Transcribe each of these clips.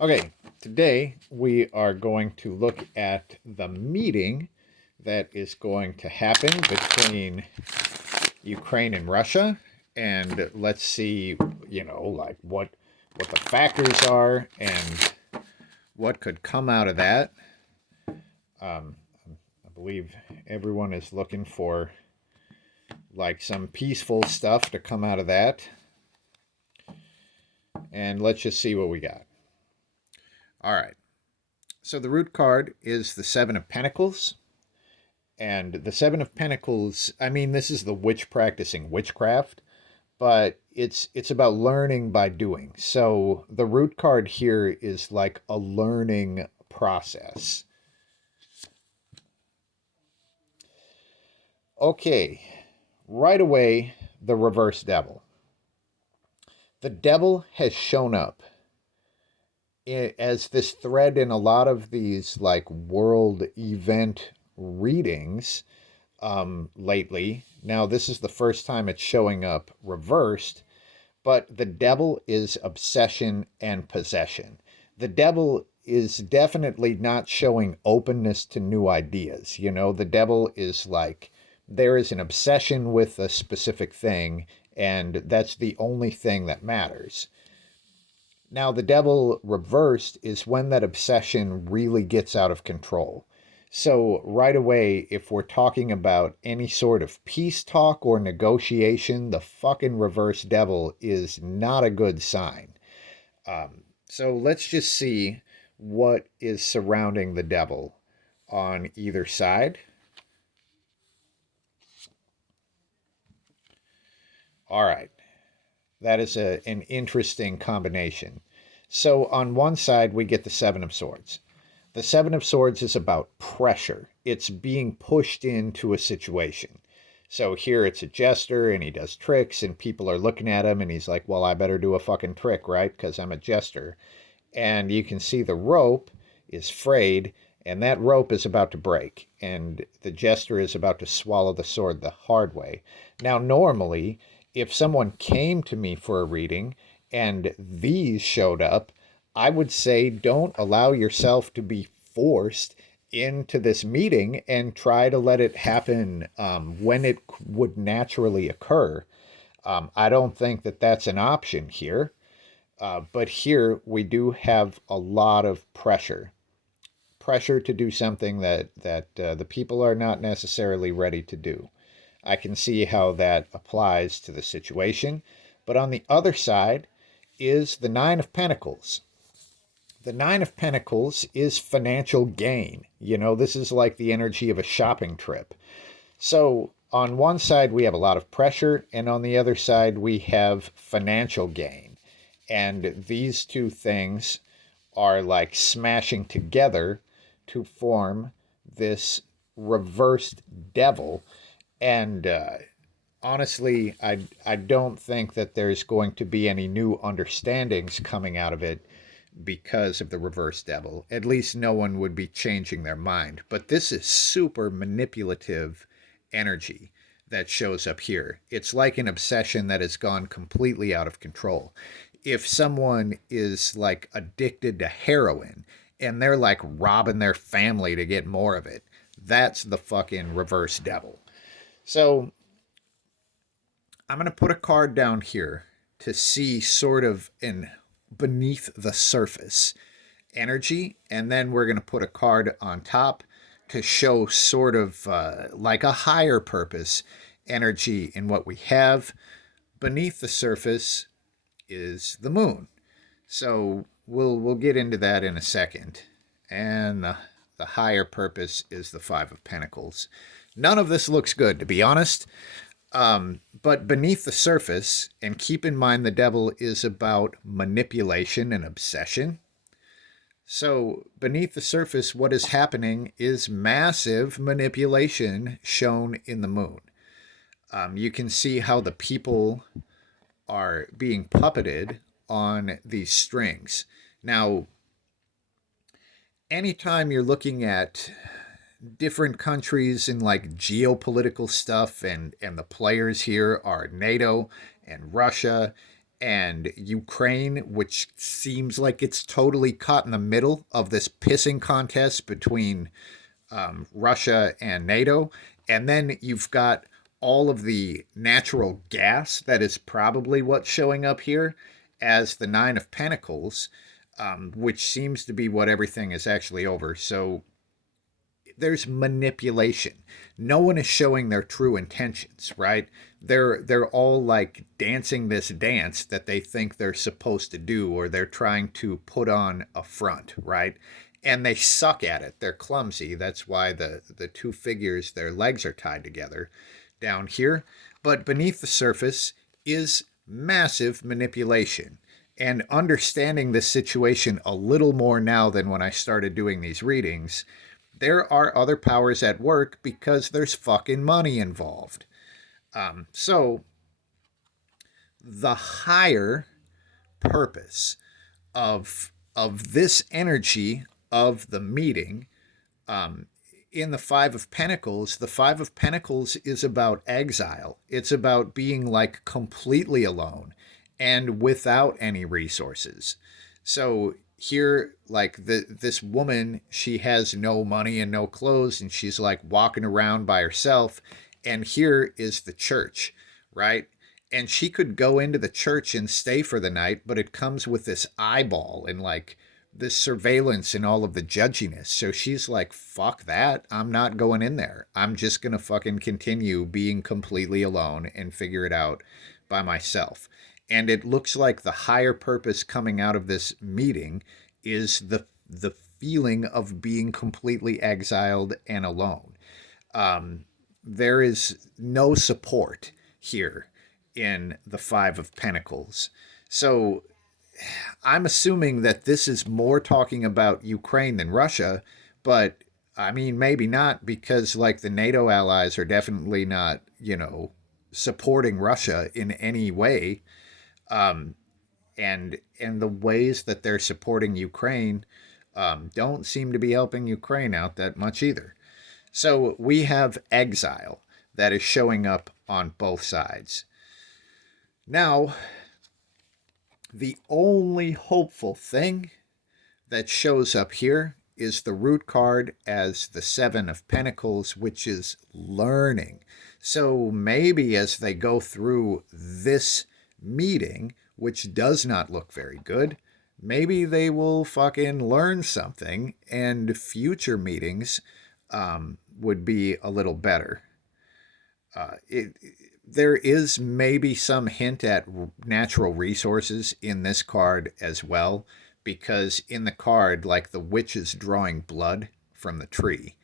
Okay, today we are going to look at the meeting that is going to happen between Ukraine and Russia, and let's see, like what the factors are and what could come out of that. Um, I believe everyone is looking for like some peaceful stuff to come out of that, and let's just see what we got. All right. So the root card is the Seven of Pentacles. And the Seven of Pentacles, I mean, this is the witch practicing witchcraft, but it's about learning by doing. So the root card here is like a learning process. Okay, right away, the reverse devil. The devil has shown up as this thread in a lot of these like world event readings lately. Now, this is the first time it's showing up reversed, but the devil is obsession and possession. The devil is definitely not showing openness to new ideas. The devil is like, there is an obsession with a specific thing, and that's the only thing that matters. Now, the devil reversed is when that obsession really gets out of control. So, right away, if we're talking about any sort of peace talk or negotiation, the fucking reverse devil is not a good sign. So, let's just see what is surrounding the devil on either side. All right, that is an interesting combination. So, on one side, we get the Seven of Swords. The Seven of Swords is about pressure. It's being pushed into a situation. So here it's a jester and he does tricks and people are looking at him and he's like, well, I better do a fucking trick, right? Because I'm a jester. And you can see the rope is frayed and that rope is about to break. And the jester is about to swallow the sword the hard way. Now, normally, if someone came to me for a reading and these showed up, I would say don't allow yourself to be forced into this meeting and try to let it happen when it would naturally occur. I don't think that that's an option here. But here we do have a lot of pressure to do something that the people are not necessarily ready to do. I can see how that applies to the situation. But on the other side is the Nine of Pentacles. The Nine of Pentacles is financial gain. This is like the energy of a shopping trip. So on one side, we have a lot of pressure, and on the other side, we have financial gain. And these two things are like smashing together to form this reversed devil. And honestly, I don't think that there's going to be any new understandings coming out of it because of the reverse devil. At least no one would be changing their mind. But this is super manipulative energy that shows up here. It's like an obsession that has gone completely out of control. If someone is like addicted to heroin and they're like robbing their family to get more of it, that's the fucking reverse devil. So I'm going to put a card down here to see sort of an beneath the surface energy, and then we're going to put a card on top to show sort of like a higher purpose energy in what we have. Beneath the surface is the moon. So we'll get into that in a second. And the higher purpose is the Five of Pentacles. None of this looks good, to be honest. But beneath the surface, and keep in mind the devil is about manipulation and obsession. So, beneath the surface, what is happening is massive manipulation shown in the moon. You can see how the people are being puppeted on these strings. Now, anytime you're looking at different countries in like geopolitical stuff, and the players here are NATO and Russia and Ukraine, which seems like it's totally caught in the middle of this pissing contest between Russia and NATO. And then you've got all of the natural gas that is probably what's showing up here as the Nine of Pentacles, which seems to be what everything is actually over. So there's manipulation. No one is showing their true intentions, right? They're all like dancing this dance that they think they're supposed to do, or they're trying to put on a front, right? And they suck at it. They're clumsy. That's why the two figures, their legs are tied together down here. But beneath the surface is massive manipulation. And understanding this situation a little more now than when I started doing these readings, there are other powers at work because there's fucking money involved. So the higher purpose of this energy of the meeting, in the Five of Pentacles, the Five of Pentacles is about exile. It's about being like completely alone and without any resources. So here, like this woman, she has no money and no clothes, and she's like walking around by herself. And here is the church, right? And she could go into the church and stay for the night, but it comes with this eyeball and like this surveillance and all of the judginess. So she's like, fuck that. I'm not going in there. I'm just going to fucking continue being completely alone and figure it out by myself. And it looks like the higher purpose coming out of this meeting is the feeling of being completely exiled and alone. There is no support here in the Five of Pentacles. So I'm assuming that this is more talking about Ukraine than Russia, but I mean, maybe not, because like the NATO allies are definitely not, supporting Russia in any way. And the ways that they're supporting Ukraine don't seem to be helping Ukraine out that much either. So we have exile that is showing up on both sides. Now, the only hopeful thing that shows up here is the root card as the Seven of Pentacles, which is learning. So maybe as they go through this meeting, which does not look very good, maybe they will fucking learn something, and future meetings would be a little better. There is maybe some hint at natural resources in this card as well, because in the card, like the witch is drawing blood from the tree.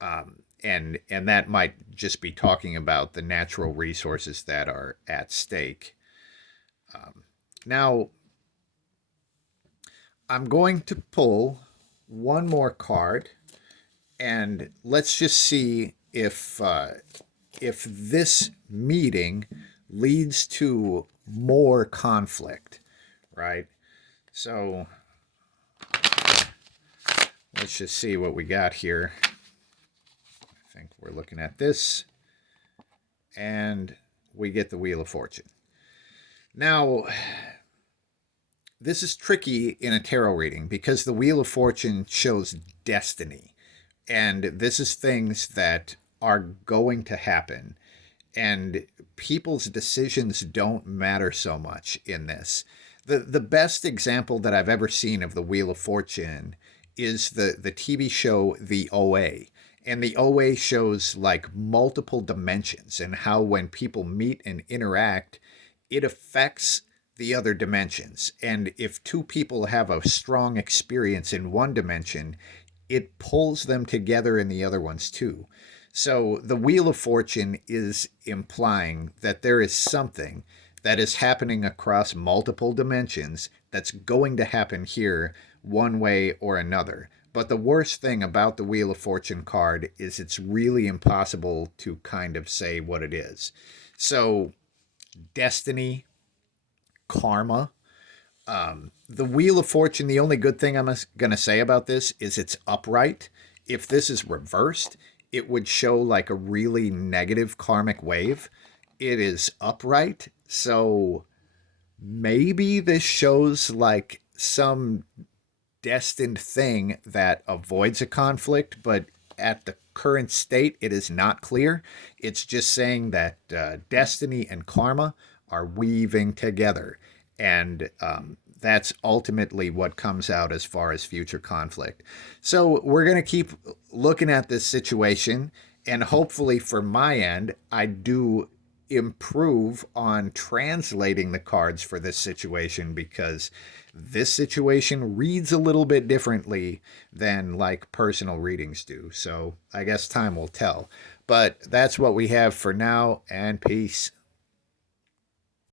And that might just be talking about the natural resources that are at stake. Now, I'm going to pull one more card, and let's just see if this meeting leads to more conflict, right? So let's just see what we got here. I think we're looking at this, and we get the Wheel of Fortune. Now, this is tricky in a tarot reading because the Wheel of Fortune shows destiny, and this is things that are going to happen, and people's decisions don't matter so much in this. The best example that I've ever seen of the Wheel of Fortune is the TV show The OA. And the OA shows like multiple dimensions and how when people meet and interact, it affects the other dimensions. And if two people have a strong experience in one dimension, it pulls them together in the other ones too. So the Wheel of Fortune is implying that there is something that is happening across multiple dimensions that's going to happen here one way or another. But the worst thing about the Wheel of Fortune card is it's really impossible to kind of say what it is. So destiny, karma, the Wheel of Fortune, the only good thing I'm going to say about this is it's upright. If this is reversed, it would show like a really negative karmic wave. It is upright, so maybe this shows like some destined thing that avoids a conflict, but at the current state, it is not clear. It's just saying that destiny and karma are weaving together. And that's ultimately what comes out as far as future conflict. So we're going to keep looking at this situation. And hopefully, for my end, I do improve on translating the cards for this situation, because this situation reads a little bit differently than like personal readings do. So I guess time will tell. But that's what we have for now, and peace.